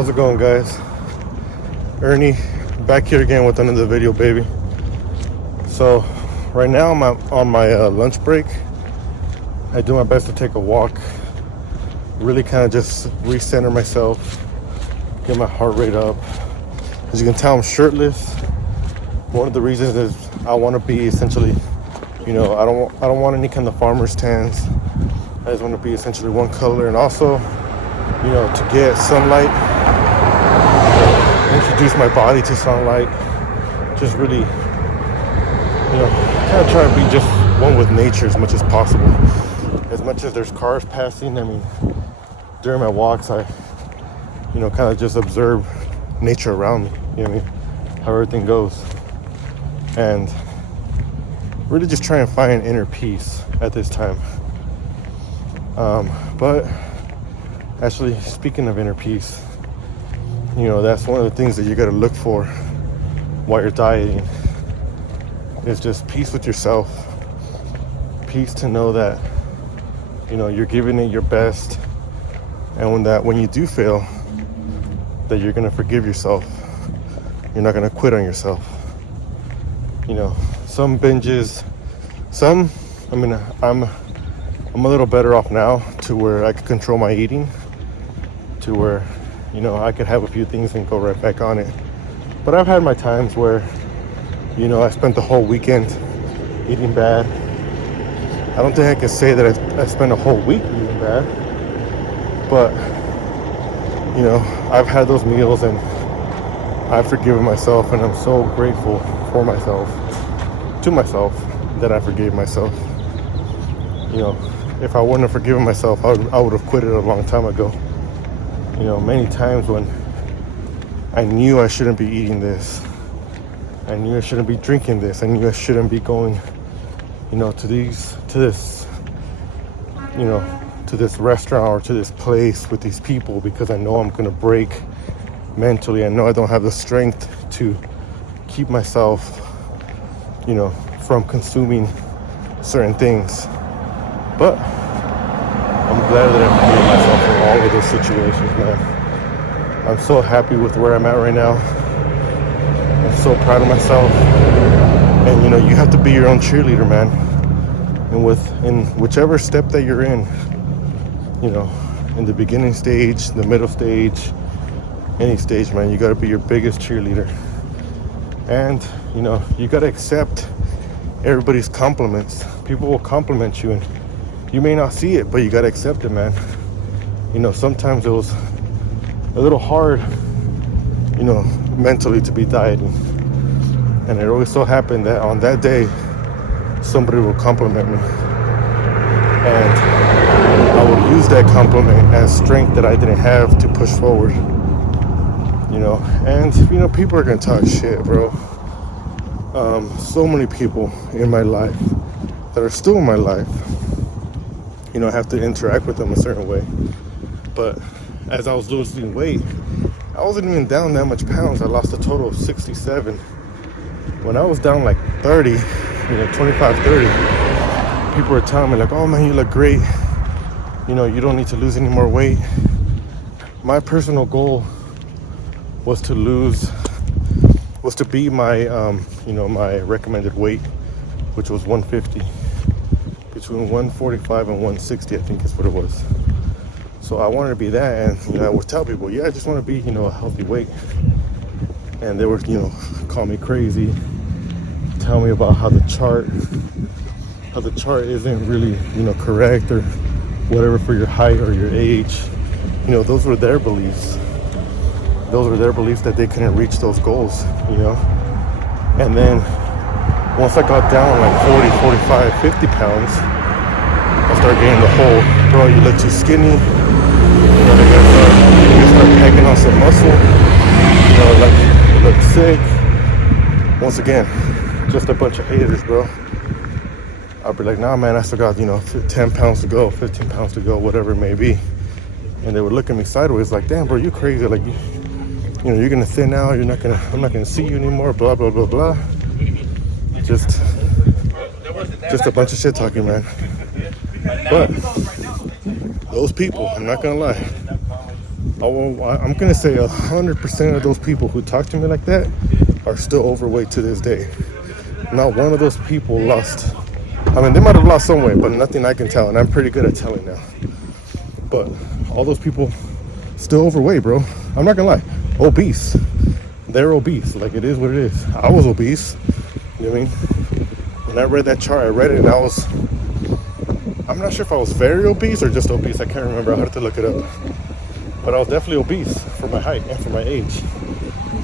How's it going, guys? Ernie back here again with another video, baby. So right now I'm on my lunch break. I do my best to take a walk, really kind of just recenter myself, get my heart rate up. As you can tell, I'm shirtless. One of the reasons is I want to be essentially, I don't want any kind of farmer's tans. I just want to be essentially one color, and also, to get sunlight, introduce my body to sunlight, just really, kind of try to be just one with nature as much as possible. As much as there's cars passing, during my walks, I, kind of just observe nature around me, how everything goes. And really just try and find inner peace at this time. But actually, speaking of inner peace, that's one of the things that you got to look for while you're dieting. Is just peace with yourself. Peace to know that, you're giving it your best. And when you do fail, that you're going to forgive yourself. You're not going to quit on yourself. Some binges, I'm a little better off now to where I could control my eating, to where, I could have a few things and go right back on it. But I've had my times where, I spent the whole weekend eating bad. I don't think I could say that I spent a whole week eating bad, but, I've had those meals and I've forgiven myself, and I'm so grateful for myself, to myself, that I forgave myself. If I wouldn't have forgiven myself, I would have quit it a long time ago. Many times when I knew I shouldn't be eating this, I knew I shouldn't be drinking this, I knew I shouldn't be going, to this restaurant or to this place with these people, because I know I'm gonna break mentally. I know I don't have the strength to keep myself, from consuming certain things. But I'm glad that I forgave myself from all of those situations, man. I'm so happy with where I'm at right now. I'm so proud of myself. And you have to be your own cheerleader, man. And in whichever step that you're in, in the beginning stage, the middle stage, any stage, man, you gotta be your biggest cheerleader. And you gotta accept everybody's compliments. People will compliment you, and you may not see it, but you gotta accept it, man. Sometimes it was a little hard, mentally to be dieting. And it always so happened that on that day, somebody will compliment me. And I would use that compliment as strength that I didn't have to push forward. And, people are gonna talk shit, bro. So many people in my life that are still in my life, I have to interact with them a certain way. But as I was losing weight, I wasn't even down that much pounds. I lost a total of 67. When I was down like 30, 25, 30, people were telling me like, oh man, you look great. You don't need to lose any more weight. My personal goal was to be my, my recommended weight, which was 150. Between 145 and 160, I think is what it was. So I wanted to be that, and I would tell people, I just want to be, a healthy weight. And they would, call me crazy, tell me about how the chart isn't really, correct or whatever for your height or your age. Those were their beliefs. Those were their beliefs that they couldn't reach those goals, And then once I got down like 40, 45, 50 pounds, I started getting the whole, bro, you look too skinny. They gotta start packing on some muscle. Like you look sick. Once again, just a bunch of haters, bro. I'll be like, nah, man, I still got, 10 pounds to go, 15 pounds to go, whatever it may be. And they would look at me sideways like, damn, bro, you crazy. Like, you're gonna thin out. I'm not gonna see you anymore. Blah blah blah blah. Just a bunch of shit talking, man. But those people, I'm not gonna lie, I'm gonna say 100% of those people who talk to me like that are still overweight to this day. Not one of those people lost. I mean, they might have lost some weight, but nothing I can tell, and I'm pretty good at telling now. But all those people still overweight, bro. I'm not gonna lie, obese. They're obese. Like, it is what it is. I was obese. You know what I mean? When I read that chart, I read it and I'm not sure if I was very obese or just obese. I can't remember. I had to look it up. But I was definitely obese for my height and for my age.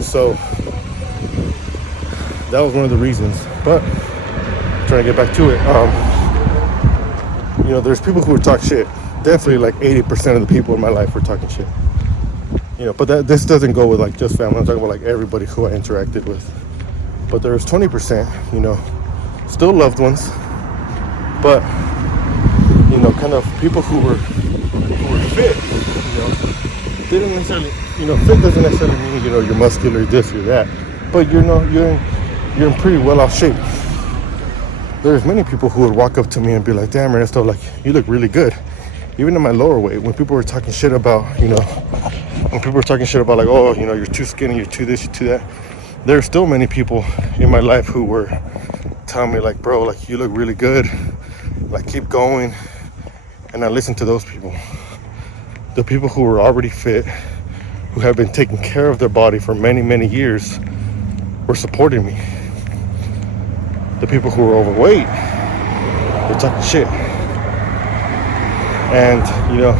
So that was one of the reasons. But trying to get back to it, you know, there's people who would talk shit. Definitely like 80% of the people in my life were talking shit. You know, but this doesn't go with like just family. I'm talking about like everybody who I interacted with. But there was 20%, you know, still loved ones, but you know, kind of people who were fit. You know, didn't necessarily, you know, fit doesn't necessarily mean, you know, you're muscular, this or that, but you know, you're in pretty well off shape. There's many people who would walk up to me and be like, "Damn, Ernesto, like you look really good." Even in my lower weight, when people were talking shit about, you know, when people were talking shit about like, "Oh, you know, you're too skinny, you're too this, you're too that," there are still many people in my life who were telling me like, "Bro, like you look really good, like keep going." And I listened to those people. The people who were already fit, who have been taking care of their body for many, many years, were supporting me. The people who were overweight were talking shit. And you know,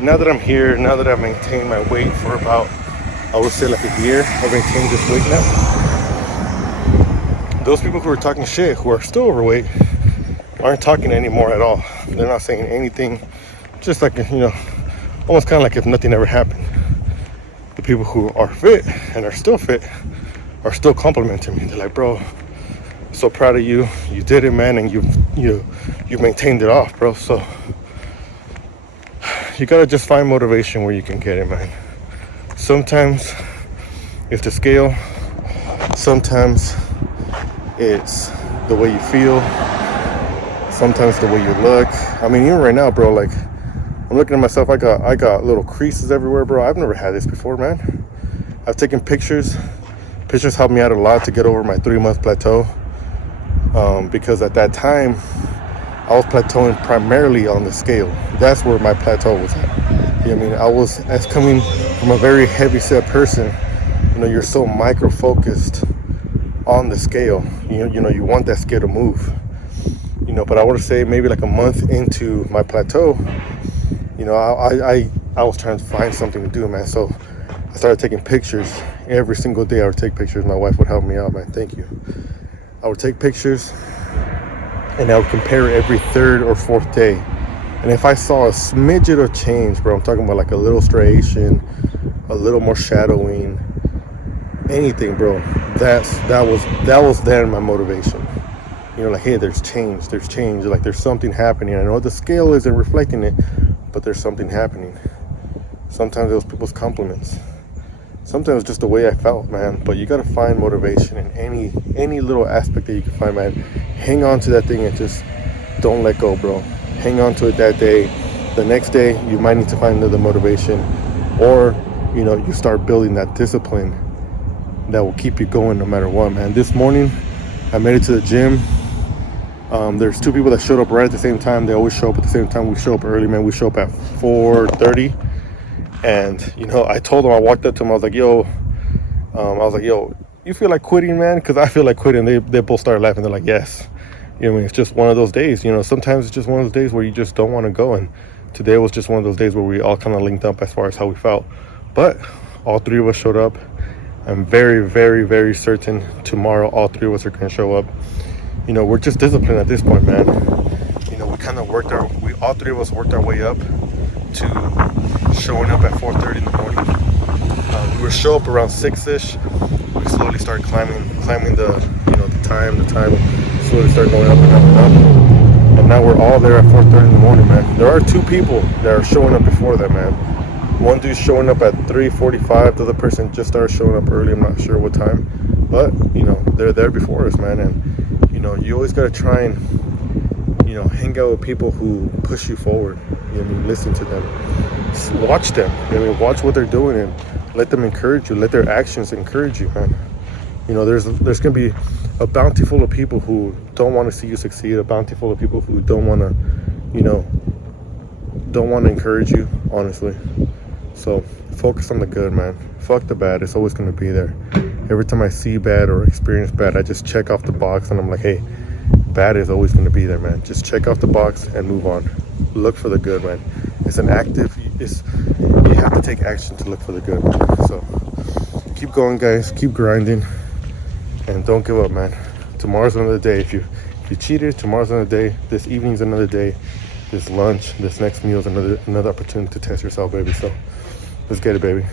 now that I'm here, now that I've maintained my weight for about, I would say like a year, I've maintained this weight now. Those people who are talking shit, who are still overweight, aren't talking anymore at all. They're not saying anything, just like, you know, almost kind of like if nothing ever happened. The people who are fit and are still fit are still complimenting me. They're like, "Bro, so proud of you. You did it, man, and you maintained it off, bro." So you gotta just find motivation where you can get it, man. Sometimes it's the scale. Sometimes it's the way you feel. Sometimes the way you look. I mean, even right now, bro, like I'm looking at myself, I got little creases everywhere, bro. I've never had this before, man. I've taken pictures. Pictures helped me out a lot to get over my 3-month plateau. Because at that time, I was plateauing primarily on the scale. That's where my plateau was at. You know what I mean? I was, as coming from a very heavy set person, you know, you're so micro focused on the scale. You know, you want that scale to move. You know, but I want to say maybe like a month into my plateau, you know, I was trying to find something to do, man. So I started taking pictures every single day. I would take pictures. My wife would help me out, man. Thank you. I would take pictures and I would compare every third or fourth day. And if I saw a smidget of change, bro, I'm talking about like a little striation, a little more shadowing, anything, bro, that was then my motivation. You know, like, hey, there's change, like there's something happening. I know the scale isn't reflecting it, but there's something happening. Sometimes it was people's compliments. Sometimes just the way I felt, man. But you gotta find motivation in any little aspect that you can find, man. Hang on to that thing and just don't let go, bro. Hang on to it that day. The next day, you might need to find another motivation, or you know, you start building that discipline that will keep you going no matter what, man. This morning, I made it to the gym. There's two people that showed up right at the same time. They always show up at the same time. We show up early, man. We show up at 4:30. And, you know, I told them, I walked up to them, I was like, yo, you feel like quitting, man? Because I feel like quitting. They both started laughing. They're like, yes. You know what I mean? It's just one of those days. You know, sometimes it's just one of those days where you just don't want to go. And today was just one of those days where we all kind of linked up as far as how we felt. But all three of us showed up. I'm very, very, very certain tomorrow all three of us are going to show up. You know, we're just disciplined at this point, man. You know, we kind of all three of us worked our way up to showing up at 4:30 in the morning. We would show up around 6-ish. We slowly start climbing the, you know, the time slowly start going up and up and up. And now we're all there at 4:30 in the morning, man. There are two people that are showing up before that, man. One dude's showing up at 3:45. The other person just started showing up early. I'm not sure what time, but you know, they're there before us, man. And you know, you always got to try and, you know, hang out with people who push you forward. You know what I mean? Listen to them. watch them. I mean, watch what they're doing and let them encourage you. Let their actions encourage you, man. You know, there's gonna be a bounty full of people who don't want to see you succeed. A bounty full of people who don't want to, you know, don't want to encourage you, honestly. So focus on the good, man. Fuck the bad. It's always gonna be there. Every time I see bad or experience bad, I just check off the box and I'm like, hey, bad is always gonna be there, man. Just check off the box and move on. Look for the good, man. It's an active, you have to take action to look for the good, man. So keep going, guys. Keep grinding. And don't give up, man. Tomorrow's another day. If you cheated, tomorrow's another day. This evening's another day. This lunch, this next meal is another opportunity to test yourself, baby. So let's get it, baby.